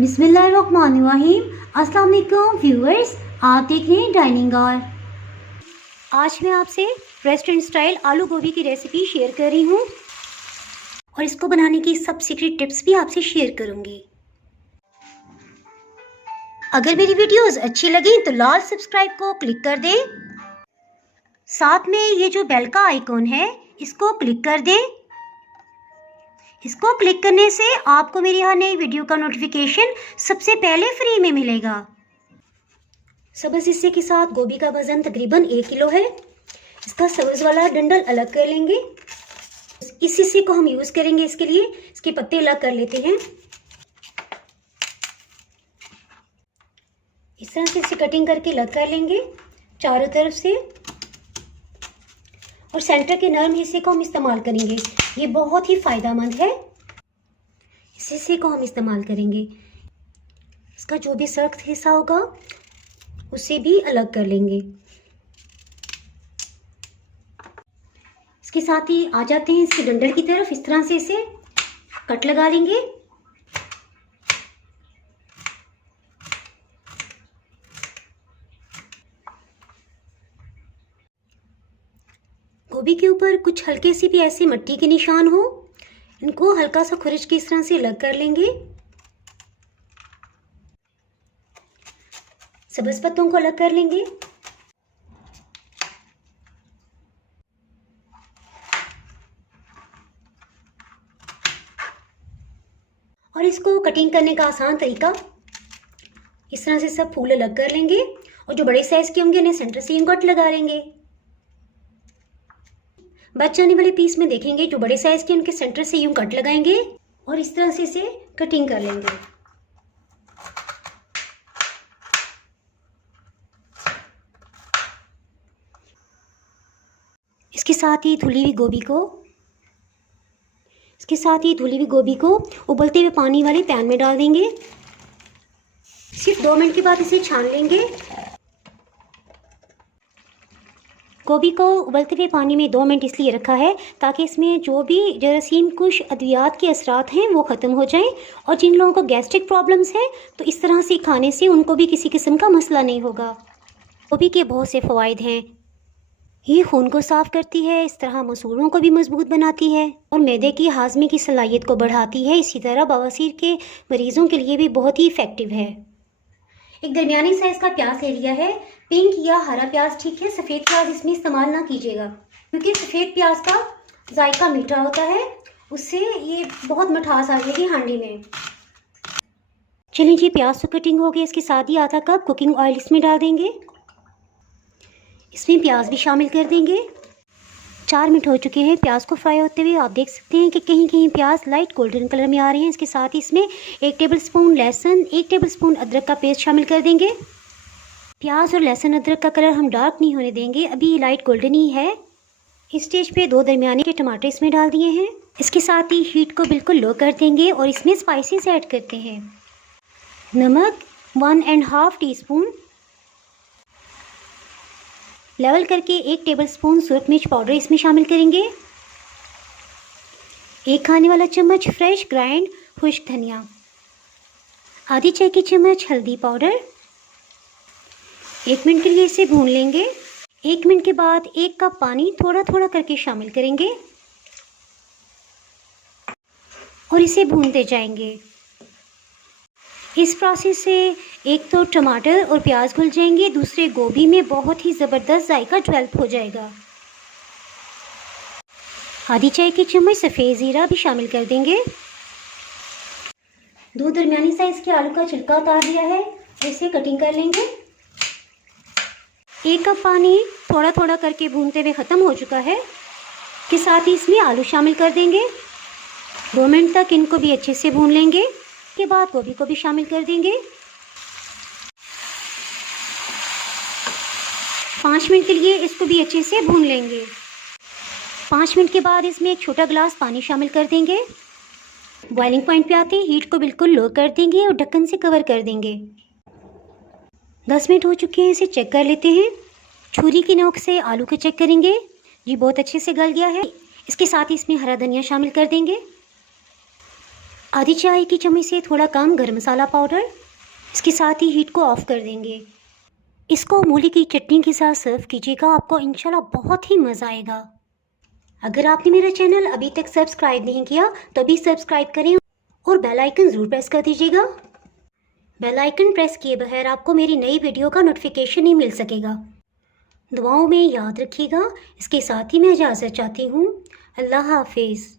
बिस्मिल्लाहिर्रहमानिर्रहीम। अस्सलाम वालेकुम व्यूअर्स, आप देख रहे हैं डाइनिंग हॉल। आज मैं आपसे रेस्टोरेंट स्टाइल आलू गोभी की रेसिपी शेयर कर रही हूँ और इसको बनाने की सब सीक्रेट टिप्स भी आपसे शेयर करूँगी। अगर मेरी वीडियोस अच्छी लगी तो लाल सब्सक्राइब को क्लिक कर दें। साथ में ये जो बेल का आइकॉन है इसको क्लिक कर दें। इसको क्लिक करने से आपको मेरी हर नई वीडियो का नोटिफिकेशन सबसे पहले फ्री में मिलेगा। सब्ज़ हिस्से के साथ गोभी का वजन तकरीबन 1 किलो है। इसका सब्ज़ वाला डंडल अलग कर लेंगे। इस हिस्से को हम यूज़ करेंगे, इसके लिए इसके पत्ते अलग कर लेते हैं। इस तरह से इसे कटिंग करके अलग कर लेंगे चारों तरफ से, और सेंटर के नरम हिस्से को हम इस्तेमाल करेंगे। ये बहुत ही फ़ायदेमंद है। इस हिस्से को हम इस्तेमाल करेंगे। इसका जो भी सख्त हिस्सा होगा उसे भी अलग कर लेंगे। इसके साथ ही आ जाते हैं इसके डंडल की तरफ। इस तरह से इसे कट लगा लेंगे। गोभी के ऊपर कुछ हल्के से भी ऐसे मिट्टी के निशान हो, इनको हल्का सा खुरच की इस तरह से अलग कर लेंगे। सब्ज़ पत्तों को अलग कर लेंगे। और इसको कटिंग करने का आसान तरीका, इस तरह से सब फूल अलग कर लेंगे और जो बड़े साइज के होंगे उन्हें सेंटर से यूं कट लगा लेंगे। बच जाने वाले पीस में देखेंगे जो बड़े साइज के उनके सेंटर से यूं कट लगाएंगे और इस तरह से इसे कटिंग कर लेंगे। इसके साथ ही धुली हुई गोभी को उबलते हुए पानी वाले पैन में डाल देंगे। सिर्फ 2 मिनट के बाद इसे छान लेंगे। गोभी को उबलते हुए पानी में 2 मिनट इसलिए रखा है ताकि इसमें जो भी जरासीम कुछ अद्वियात के असरात हैं वो ख़त्म हो जाएं, और जिन लोगों को गैस्ट्रिक प्रॉब्लम्स हैं तो इस तरह से खाने से उनको भी किसी किस्म का मसला नहीं होगा। गोभी के बहुत से फ़वाइद हैं। ये खून को साफ़ करती है, इस तरह मसूड़ों को भी मजबूत बनाती है और मैदे की हाजमे की सलाहियत को बढ़ाती है। इसी तरह बवासीर के मरीज़ों के लिए भी बहुत ही इफ़ेक्टिव है। एक दरमियानी साइज़ का प्याज ले लिया है। पिंक या हरा प्याज ठीक है, सफ़ेद प्याज इसमें इस्तेमाल ना कीजिएगा क्योंकि सफ़ेद प्याज का जायका मीठा होता है, उससे ये बहुत मिठास आ जाएगी हांडी में। चलिए जी, प्याज तो कटिंग हो गई। इसके साथ ही आधा कप कुकिंग ऑयल इसमें डाल देंगे। इसमें प्याज भी शामिल कर देंगे। 4 मिनट हो चुके हैं प्याज को फ्राई होते हुए। आप देख सकते हैं कि कहीं कहीं प्याज लाइट गोल्डन कलर में आ रहे हैं। इसके साथ ही इसमें 1 टेबलस्पून लहसुन, 1 टेबलस्पून अदरक का पेस्ट शामिल कर देंगे। प्याज और लहसुन अदरक का कलर हम डार्क नहीं होने देंगे, अभी लाइट गोल्डन ही है। इस स्टेज पे 2 दरमियाने के टमाटर इसमें डाल दिए हैं। इसके साथ ही हीट को बिल्कुल लो कर देंगे और इसमें स्पाइसेस ऐड करते हैं। नमक 1.5 टीस्पून, लेवल करके 1 टेबलस्पून सुरख मिर्च पाउडर इसमें शामिल करेंगे। 1 खाने वाला चम्मच फ्रेश ग्राइंड खुश्क धनिया, आधी चाय की चम्मच हल्दी पाउडर। 1 मिनट के लिए इसे भून लेंगे। 1 मिनट के बाद 1 कप पानी थोड़ा थोड़ा करके शामिल करेंगे और इसे भूनते जाएंगे। इस प्रोसेस से एक तो टमाटर और प्याज घुल जाएंगे, दूसरे गोभी में बहुत ही ज़बरदस्त जायका डेवलप हो जाएगा। आधी चाय की चम्मच सफ़ेद ज़ीरा भी शामिल कर देंगे। 2 दरमियानी साइज़ के आलू का छिलका उतार दिया है, इसे कटिंग कर लेंगे। 1 कप पानी थोड़ा थोड़ा करके भूनते हुए ख़त्म हो चुका है। के साथ ही इसमें आलू शामिल कर देंगे। 2 मिनट तक इनको भी अच्छे से भून लेंगे। के बाद गोभी को भी शामिल कर देंगे। 5 मिनट के लिए इसको भी अच्छे से भून लेंगे। 5 मिनट के बाद इसमें 1 छोटा गिलास पानी शामिल कर देंगे। बॉइलिंग पॉइंट पे आते ही हीट को बिल्कुल लो कर देंगे और ढक्कन से कवर कर देंगे। 10 मिनट हो चुके हैं, इसे चेक कर लेते हैं। छुरी की नोक से आलू को चेक करेंगे। जी बहुत अच्छे से गल गया है। इसके साथ ही इसमें हरा धनिया शामिल कर देंगे। आधी चाय की चम्मच से थोड़ा कम गरम मसाला पाउडर। इसके साथ ही हीट को ऑफ कर देंगे। इसको मूली की चटनी के साथ सर्व कीजिएगा, आपको इंशाल्लाह बहुत ही मज़ा आएगा। अगर आपने मेरा चैनल अभी तक सब्सक्राइब नहीं किया तो अभी सब्सक्राइब करें और बेल आइकन ज़रूर प्रेस कर दीजिएगा। बेल आइकन प्रेस किए बगैर आपको मेरी नई वीडियो का नोटिफिकेशन नहीं मिल सकेगा। दुआओं में याद रखिएगा। इसके साथ ही मैं इजाज़त चाहती हूँ। अल्लाह हाफिज़।